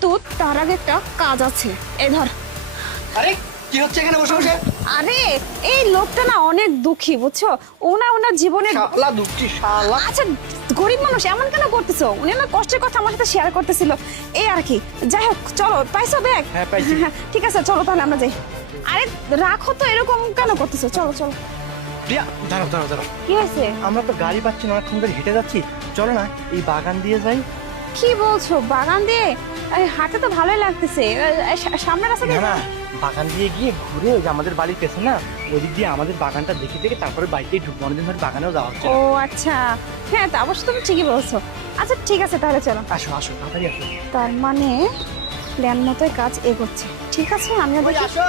কিন্তু তার আগে একটা কাজ আছে। এই ধর। আরে কি হচ্ছে এখানে বসে বসে? আরে এই লোকটা না অনেক দুঃখী, বুঝছো? ওনার জীবনে শালা দুঃখী শালা। আচ্ছা, গরিব মানুষ এমন কেন করতেছো? উনি না কষ্টের কথা আমার সাথে শেয়ার করতেছিল, এই আর কি। যাই হোক, চলো। পাইছো ব্যাগ? হ্যাঁ, পাইছি। ঠিক আছে, চলো তাহলে আমরা যাই। আরে রাখো তো, এরকম কেন করতেছো? চলো চলো। প্রিয়া দাঁড়াও দাঁড়াও দাঁড়াও, কি হয়েছে? আমরা তো গাড়ি পাচ্ছি না, অনেকক্ষণ ধরে হেঁটে যাচ্ছি। চলো না এই বাগান দিয়ে যাই। কি বলছো? বাগান দিয়ে? আরে হাঁটতে তো ভালোই লাগতেছে। সামনের রাস্তা দিয়ে না যাও। বাগান দিয়ে গিয়ে ঘুরে ওই যে আমাদের বাড়ির পেছনে না, ওদিক দিয়ে আমাদের বাগানটা দেখে দেখে তারপরে বাইকেই ঢুকবো। অনেকদিন ধরে বাগানেও যাওয়া হচ্ছে ও না। আচ্ছা, হ্যাঁ তা অবশ্য তুমি ঠিকই বলছো। আচ্ছা ঠিক আছে, তাহলে চলো। আসো আসো তাড়াতাড়ি আসো। তার মানে প্ল্যান মতোই কাজ এগোচ্ছে। ঠিক আছে, আমিও দেখি। আসো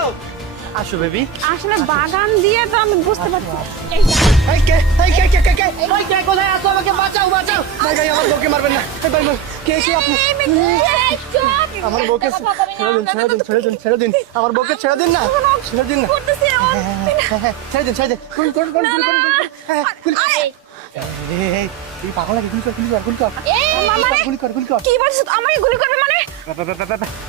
আসো বেবি। আসলে বাগান দিয়ে তো আমি বুঝতে পারছি। এই কে এই কে কে কে কে এই কে কোথায় আছো? আমাকে বাঁচাও বাঁচাও। ভাই ভাই আমার বউকে মারবেন না। এই ভাই ভাই কে কি আপনি? আমার বউকে ছেড়ে দিন ছেড়ে দিন ছেড়ে দিন ছেড়ে দিন। আমার বউকে ছেড়ে দিন না, ছেড়ে দিন না। ছেড়ে দিন ছেড়ে দিন। গুলি করুন গুলি করুন গুলি করুন। এই তুই পাগল নাকি? গুলি কর গুলি কর গুলি কর। গুলি কর গুলি কর। কি বলছো? আমাকে গুলি করবে মানে?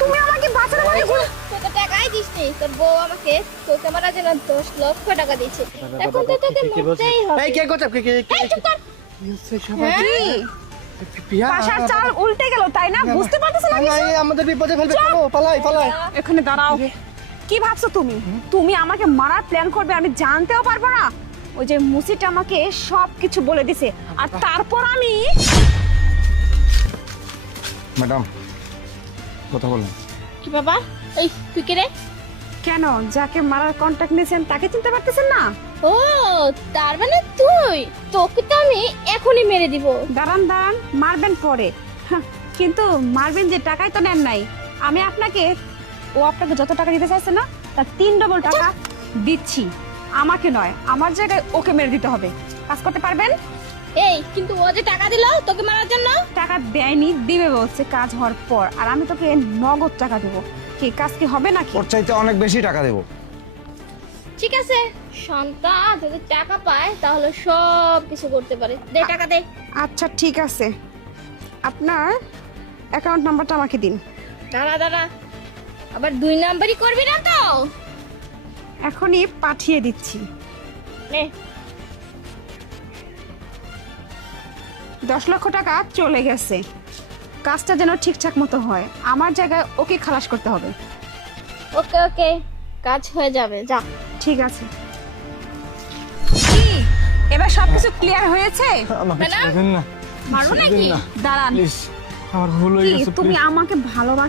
তুমি আমাকে বাঁচানো মানে গুলি? তোকে টাকাই দিস নি, তোর বউ আমাকে তোকে মারার জন্য 10 লক্ষ টাকা দিয়েছে। এখন তো তোকে মরতেই হবে। এই কে কথা কে কে কে? চুপ কর। প্রিয়া পাশার চাল উল্টে গেল, তাই না? বুঝতে পারতেছ না কিছু? আমাদের বিপদে ফেলবে। চলো পালাই পালাই। এখানে দাঁড়াও। কি ভাবছো তুমি? তুমি আমাকে মারার প্ল্যান করবে আমি জানতেও পারবো না? ওই যে মুসিটা আমাকে সবকিছু বলে দিছে, আর তারপর আমি ম্যাডাম কথা বলুন। কি বাবা? এই তুই কে রে? কেন যাকে মারার কন্টাক্ট নিয়েছেন তাকে চিনতে পারতেছেন না? ও তার মানে তুই। তোকে তো আমি এখনই মেরে দিব। দাঁড়ান দাঁড়ান, মারবেন পরে। হাহ, কিন্তু মারবেন যে টাকাই তো নেন নাই। আমি আপনাকে, ও আপনাকে যত টাকা দিতে চাইছে না তার 3 ডবল টাকা দিচ্ছি। আমাকে নয়, আমার জায়গায় ওকে মেরে দিতে হবে। কাজ করতে পারবেন? এই কিন্তু ও যে টাকা দিল তোকে মারার জন্য। টাকা দেয়নি, দিবে বলছে কাজ হওয়ার পর। আর আমি তোকে নগদ টাকা দেবো। কি কাজ কি হবে নাকি? ওর চাইতে অনেক বেশি টাকা দেবো। ঠিক আছে, সন্তান যদি টাকা পায় তাহলে সব কিছু করতে পারে। দে টাকা দে। আচ্ছা ঠিক আছে, আপনার অ্যাকাউন্ট নাম্বারটা আমাকে দিন। দাঁড়া দাঁড়া, আবার 2 নাম্বারই করবি না তো? এখনই পাঠিয়ে দিচ্ছি। নে 10 লক্ষ টাকা চলে গেছে। কাজটা যেন ঠিকঠাক মতো হয়, আমার জায়গায় ওকে খালাস করতে হবে। ওকে ওকে, কাজ হয়ে যাবে, যা। ঠিক আছে। কি এবার সবকিছু ক্লিয়ার হয়েছে? আমাকে ম্যাডাম? ছেড়ে দিন না। মারবো নাকি? দাঁড়ান। প্লিজ আমার ভুল হয়ে কি গেছে। তুমি আমাকে ভালোবাসো?